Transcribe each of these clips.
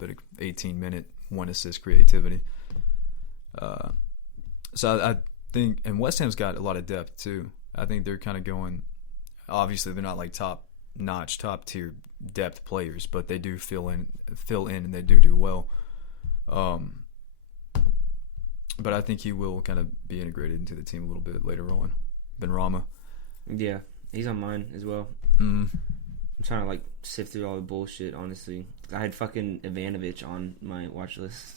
bit of 18-minute, 1-assist creativity. So I think, and West Ham's got a lot of depth too. I think they're kind of going. Obviously, they're not like top-notch, top-tier depth players, but they do fill in, and they do well. But I think he will kind of be integrated into the team a little bit later on. Benrahma. Yeah, he's on mine as well. Mm. I'm trying to like sift through all the bullshit. Honestly, I had fucking Ivanovic on my watch list.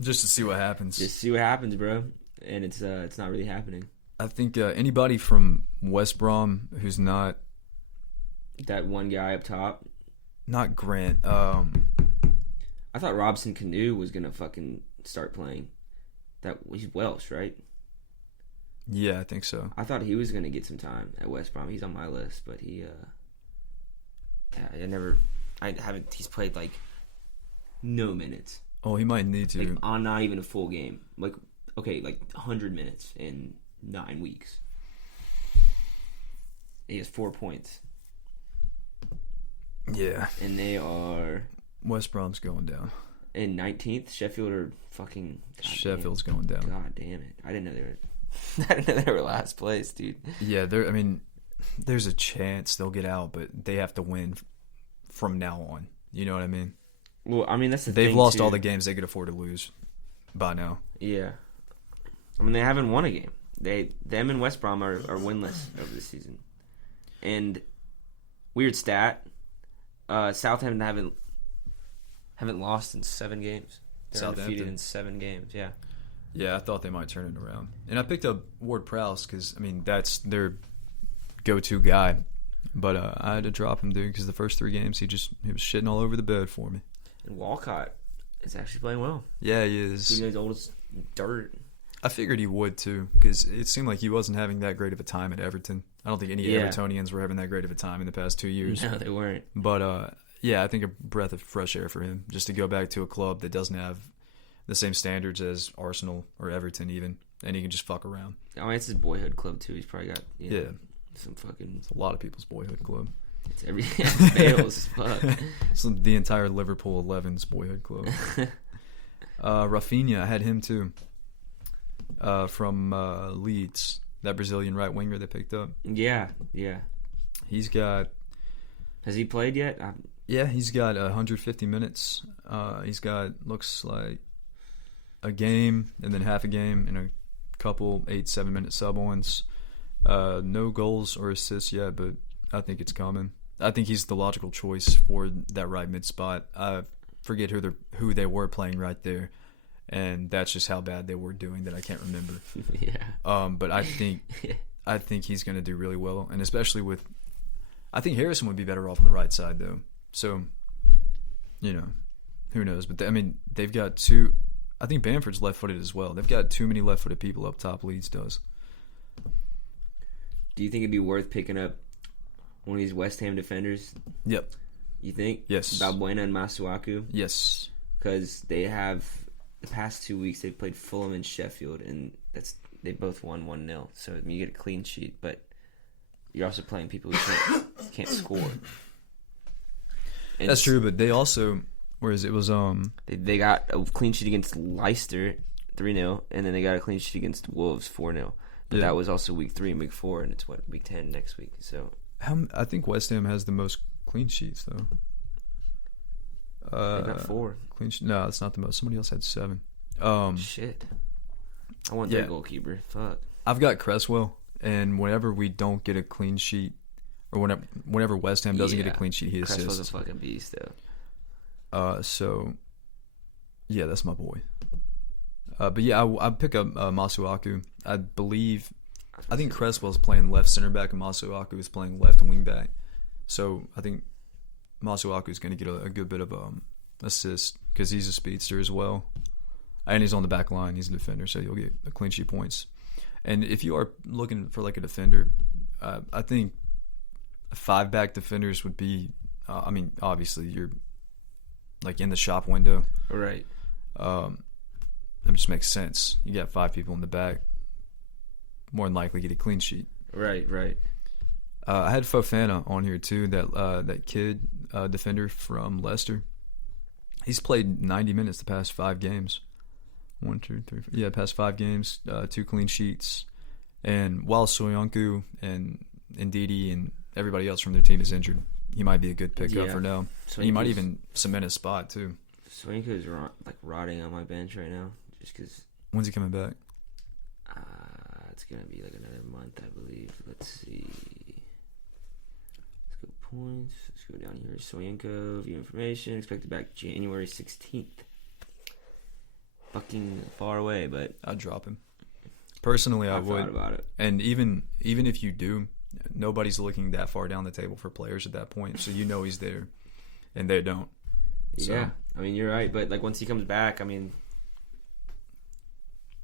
Just to see what happens. Just see what happens, bro. And it's not really happening. I think anybody from West Brom who's not that one guy up top. Not Grant. I thought Robson Canoe was gonna fucking start playing. He's Welsh, right? Yeah, I think so. I thought he was gonna get some time at West Brom. He's on my list, but he he's played like no minutes. Oh, he might need to. Like on not even a full game. Like 100 minutes in 9 weeks. He has 4 points. Yeah. And they are West Brom's going down. In 19th, Sheffield are fucking. Sheffield's going down. God damn it! I didn't know they were. I didn't know they were last place, dude. Yeah, there's a chance they'll get out, but they have to win from now on. You know what I mean? Well, I mean that's the thing. They've lost too. all the games they could afford to lose by now. Yeah, I mean they haven't won a game. Them and West Brom are winless over the season. And weird stat, Southampton haven't lost in 7 games. They're undefeated in 7 games. Yeah. Yeah, I thought they might turn it around. And I picked up Ward-Prowse because, that's their go-to guy. But I had to drop him, dude, because the first 3 games he was shitting all over the bed for me. And Walcott is actually playing well. Yeah, he is. He's old as dirt. I figured he would, too, because it seemed like he wasn't having that great of a time at Everton. I don't think any Evertonians were having that great of a time in the past 2 years. No, they weren't. But, yeah, I think a breath of fresh air for him, just to go back to a club that doesn't have the same standards as Arsenal or Everton even, and he can just fuck around. I mean, it's his boyhood club too. He's probably got some fucking. It's a lot of people's boyhood club. It's Bales as fuck. It's the entire Liverpool 11's boyhood club. Rafinha, I had him too. From Leeds, that Brazilian right winger they picked up. Yeah. He's got. Has he played yet? Yeah, he's got 150 minutes. He's got, looks like, a game and then half a game and a couple 8-7 minute sub-ons. No goals or assists yet, but I think it's coming. I think he's the logical choice for that right mid spot. I forget who they were playing right there, and that's just how bad they were doing that I can't remember. Yeah. But I think he's going to do really well, and especially with. I think Harrison would be better off on the right side though. So, who knows? But they've got 2. I think Bamford's left-footed as well. They've got too many left-footed people up top. Leeds does. Do you think it'd be worth picking up one of these West Ham defenders? Yep. You think? Yes. Balbuena and Masuaku? Yes. Because they have the past 2 weeks they've played Fulham and Sheffield, and they both won 1-0. So you get a clean sheet, but you're also playing people who can't score. That's true, but they also, whereas it was they got a clean sheet against Leicester 3-0, and then they got a clean sheet against Wolves 4-0. But that was also week 3 and week 4, and it's week 10 next week. So I think West Ham has the most clean sheets though. They got 4. No, it's not the most. Somebody else had 7. Shit. I want their goalkeeper. Fuck. I've got Cresswell, and whenever we don't get a clean sheet, or whenever West Ham doesn't get a clean sheet, he assists. Cresswell's a fucking beast, though. So, yeah, that's my boy. But yeah, I pick up Masuaku. I think Cresswell's playing left center back, and Masuaku is playing left wing back. So I think Masuaku is going to get a good bit of assist because he's a speedster as well, and he's on the back line. He's a defender, so he'll get clean sheet points. And if you are looking for like a defender, I think 5-back defenders would be. Obviously you're like in the shop window, right? That just makes sense. You got 5 people in the back, more than likely get a clean sheet. Right. I had Fofana on here too. That kid defender from Leicester. He's played 90 minutes the past 5 games. 1, 2, 3, 4. Yeah, past 5 games, 2 clean sheets. And while Soyuncu and Ndidi and everybody else from their team is injured, he might be a good pickup for now. And he might even cement his spot too. Soyuncu is rotting on my bench right now, just because. When's he coming back? It's gonna be like another month, I believe. Let's see. Let's go points. Let's go down here. Soyuncu, view information. Expected back January 16th. Fucking far away, but I'd drop him. Personally, I would. Thought about it. And even if you do, nobody's looking that far down the table for players at that point, so you know he's there, and they don't. So. Yeah, I mean you're right, but like once he comes back, I mean,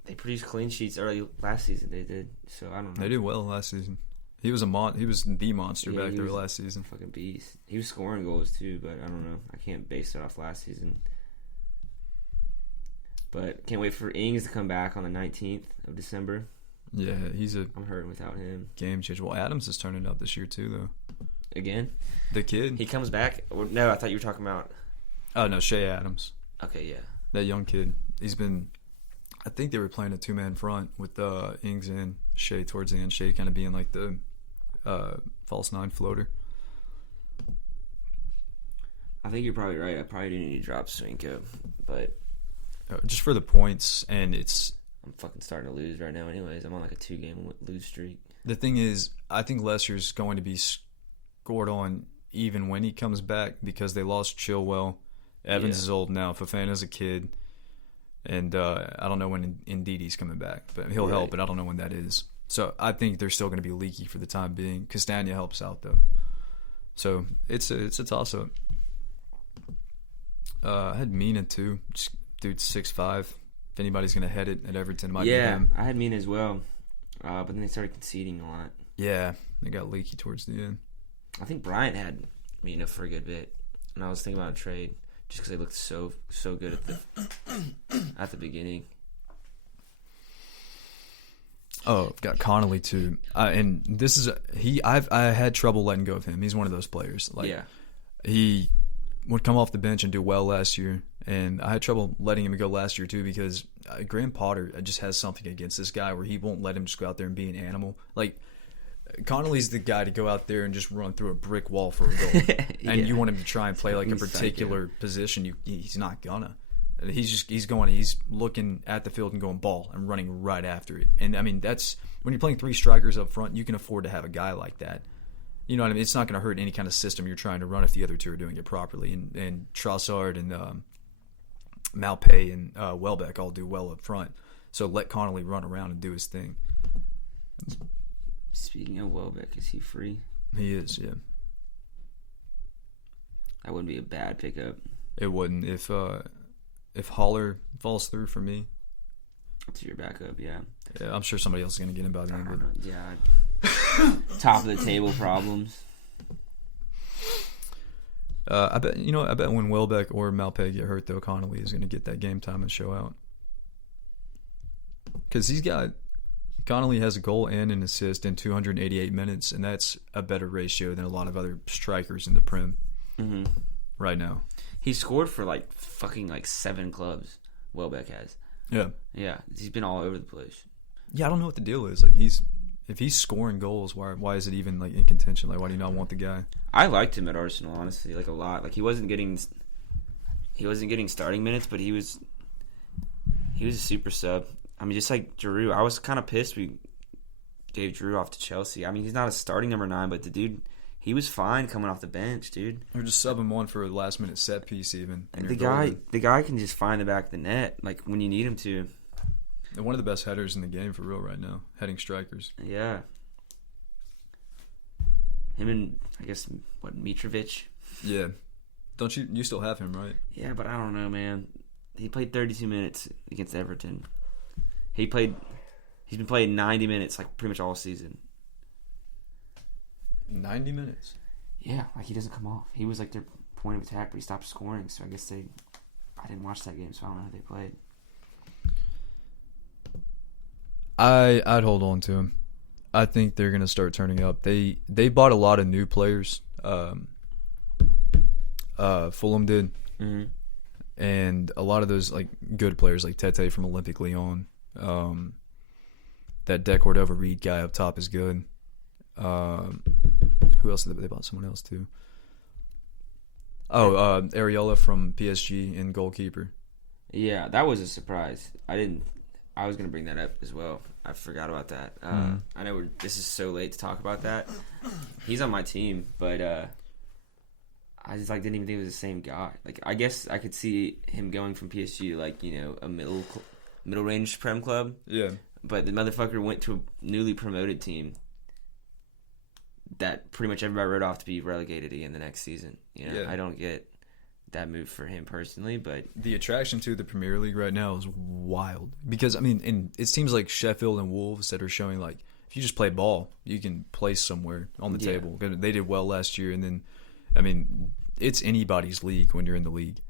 they produced clean sheets early last season. They did, so I don't know. They did well last season. He was he was the monster back there last season. Fucking beast. He was scoring goals too, but I don't know. I can't base it off last season. But can't wait for Ings to come back on the 19th of December. Yeah, I'm hurting without him. Game changer. Well, Adams is turning up this year too, though. Again? The kid. He comes back? No, I thought you were talking about. Oh no, Shea Adams. Okay, yeah. That young kid. He's been. I think they were playing a 2-man front with Ings and Shea towards the end. Shea kind of being like the false 9 floater. I think you're probably right. I probably do need to drop Swinko, but just for the points, and I'm fucking starting to lose right now. Anyways, I'm on like a 2-game lose streak. The thing is, I think Lester's going to be scored on even when he comes back because they lost Chilwell. Evans is old now. Fofana's a kid. And I don't know when Ndidi's coming back, but he'll help, but I don't know when that is. So I think they're still going to be leaky for the time being. Castagna helps out, though. So it's a toss-up. I had Mina, too. Dude's 6'5". If anybody's going to head it at Everton, it might be him. I had Mina as well. But then they started conceding a lot. Yeah, they got leaky towards the end. I think Bryant had Mina for a good bit. And I was thinking about a trade. Just because they looked so good at the beginning. Oh, I've got Connolly too, and this is I had trouble letting go of him. He's one of those players. He would come off the bench and do well last year, and I had trouble letting him go last year too because Graham Potter just has something against this guy where he won't let him just go out there and be an animal. Like Connolly's the guy to go out there and just run through a brick wall for a goal, and you want him to try and play like a particular position. He's not gonna. He's looking at the field and going ball and running right after it. And I mean that's when you're playing 3 strikers up front, you can afford to have a guy like that. You know what I mean? It's not going to hurt any kind of system you're trying to run if the other 2 are doing it properly. And Trossard and Malpay and Welbeck all do well up front. So let Connolly run around and do his thing. Speaking of Welbeck, is he free? He is, yeah. That wouldn't be a bad pickup. It wouldn't. If Haller falls through for me. To your backup, yeah. Yeah, I'm sure somebody else is going to get him by then. But... Yeah. Top of the table problems. I bet when Welbeck or Malpay get hurt, though, Connolly is going to get that game time and show out. Because Connolly has a goal and an assist in 288 minutes, and that's a better ratio than a lot of other strikers in the Prem right now. He scored for fucking 7 clubs. Welbeck has. Yeah. He's been all over the place. Yeah, I don't know what the deal is. If he's scoring goals, why is it even in contention? Why do you not want the guy? I liked him at Arsenal, honestly, a lot. He wasn't getting starting minutes, but he was a super sub. I mean, just like Giroud, I was kind of pissed we gave Giroud off to Chelsea. I mean, he's not a starting number 9, but the dude, he was fine coming off the bench, dude. Or just sub him on for a last minute set piece, even. And the guy can just find the back of the net, when you need him to. And one of the best headers in the game for real right now, heading strikers. Yeah. Him and I guess Mitrovic. Yeah. Don't you still have him, right? Yeah, but I don't know, man. He played 32 minutes against Everton. He's been playing 90 minutes pretty much all season. 90 minutes? Yeah, he doesn't come off. He was their point of attack, but he stopped scoring, so I guess I didn't watch that game, so I don't know how they played. I'd hold on to him. I think they're going to start turning up. They bought a lot of new players. Fulham did. Mm-hmm. and a lot of those like good players, like Tete from Olympic Lyon, that Decordova Reed guy up top is good. Who else did they bought? Someone else too. Oh, Areola from PSG and goalkeeper. Yeah, that was a surprise. I was gonna bring that up as well. I forgot about that. I know this is so late to talk about that. He's on my team, but I just like didn't even think it was the same guy. Like I guess I could see him going from PSG to like a middle range Prem club. Yeah. But the motherfucker went to a newly promoted team that pretty much everybody wrote off to be relegated again the next season. Yeah. I don't get that move for him personally, but the attraction to the Premier League right now is wild because I mean, and it seems like Sheffield and Wolves that are showing like if you just play ball, you can place somewhere on the table. They did well last year, and then I mean, it's anybody's league when you're in the league.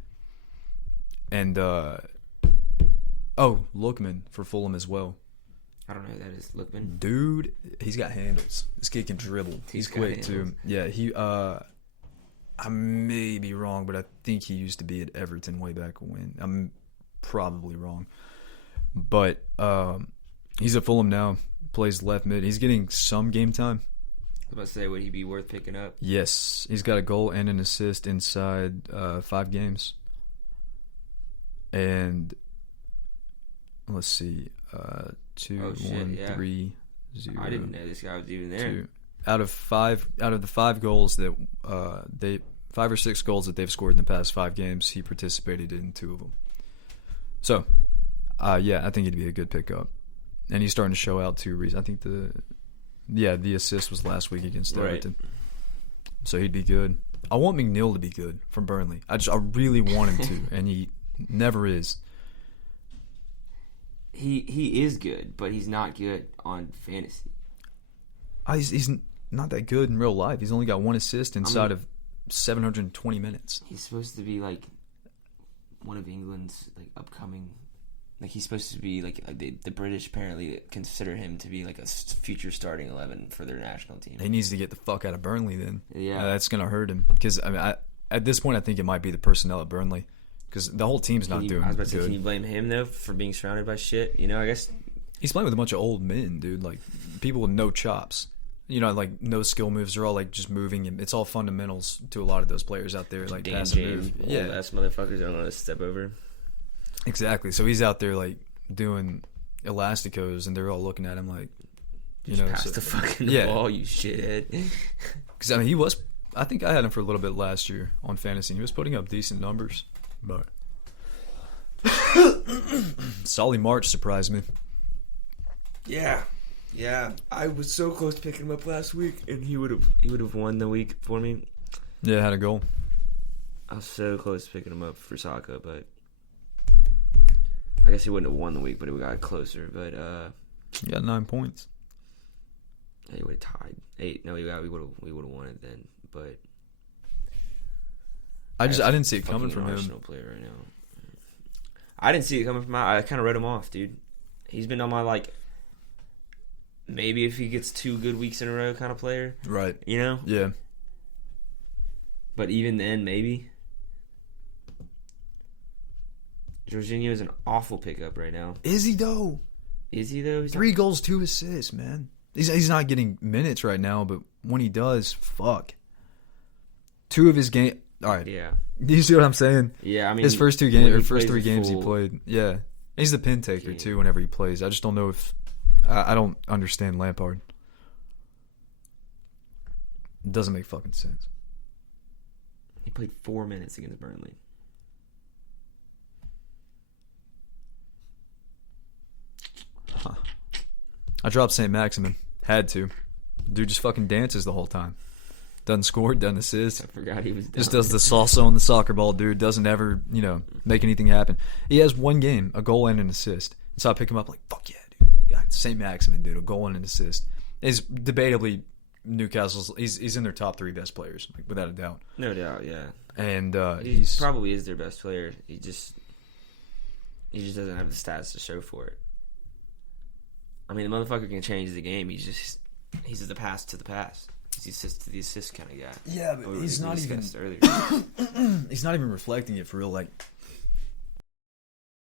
And Lookman for Fulham as well. I don't know who that is. Lookman, dude, he's got handles. This kid can dribble. He's quick too. Yeah, he. I may be wrong, but I think he used to be at Everton way back when. I'm probably wrong, but he's at Fulham now. Plays left mid. He's getting some game time. I was about to say, would he be worth picking up? Yes, he's got a goal and an assist inside 5 games. And let's see, 2, 1, 3, 0. I didn't know this guy was even there. 2. Out of the 5 goals that 5 or 6 goals that they've scored in the past 5 games, he participated in 2 of them. So, I think he'd be a good pickup, and he's starting to show out 2 reasons. I think the assist was last week against Everton, so he'd be good. I want McNeil to be good from Burnley. I really want him to, and he never is. He is good, but he's not good on fantasy. He's not that good in real life. He's only got 1 assist inside of 720 minutes. He's supposed to be like one of England's like upcoming. Like he's supposed to be like the British apparently consider him to be like a future starting 11 for their national team. He needs to get the fuck out of Burnley then. Yeah, that's gonna hurt him because I mean, at this point I think it might be the personnel at Burnley because the whole team's not doing. I was about to good. say, can you blame him though for being surrounded by shit? I guess he's playing with a bunch of old men, dude. Like people with no chops. Like no skill moves. They're all like just moving. It's all fundamentals to a lot of those players out there. Like pass and move. Yeah, that's motherfuckers don't want to step over. Exactly. So he's out there like doing elasticos, and they're all looking at him like, pass the fucking ball, you shithead. Because I mean, he was. I think I had him for a little bit last year on fantasy. He was putting up decent numbers, but Solly March surprised me. Yeah, I was so close to picking him up last week, and he would have won the week for me. Yeah, had a goal. I was so close to picking him up for Saka, but I guess he wouldn't have won the week, but it got closer. But he got 9 points. He would have tied 8. No, we would have won it then. But I didn't see it coming from him. Arsenal player right now. I didn't see it coming from him. I kind of wrote him off, dude. He's been on my like. Maybe if he gets 2 good weeks in a row kind of player. Right. Yeah. But even then, maybe. Jorginho is an awful pickup right now. Is he, though? Is he, though? 3 goals, 2 assists, man. He's not getting minutes right now, but when he does, fuck. 2 of his games... All right. Yeah. Do you see what I'm saying? Yeah, I mean... His first 2 games, or first 3 games he played. Yeah. He's the pin taker, too, whenever he plays. I just don't know if... I don't understand Lampard. It doesn't make fucking sense. He played 4 minutes against Burnley. Huh. I dropped St. Maximin. Had to. Dude just fucking dances the whole time. Doesn't score, doesn't assist. I forgot he was down. Just does the salsa on the soccer ball, dude. Doesn't ever, make anything happen. He has 1 game, a goal and an assist. And so I pick him up like, fuck yeah, dude. God, St. Maximin, dude, a goal and an assist. Is debatably Newcastle's. He's in their top 3 best players, like, without a doubt. No doubt, yeah. And he probably is their best player. He just doesn't have the stats to show for it. I mean, the motherfucker can change the game. He's just the pass to the pass. He's the assist kind of guy. Yeah, but he's not even. Earlier. He's not even reflecting it for real. Like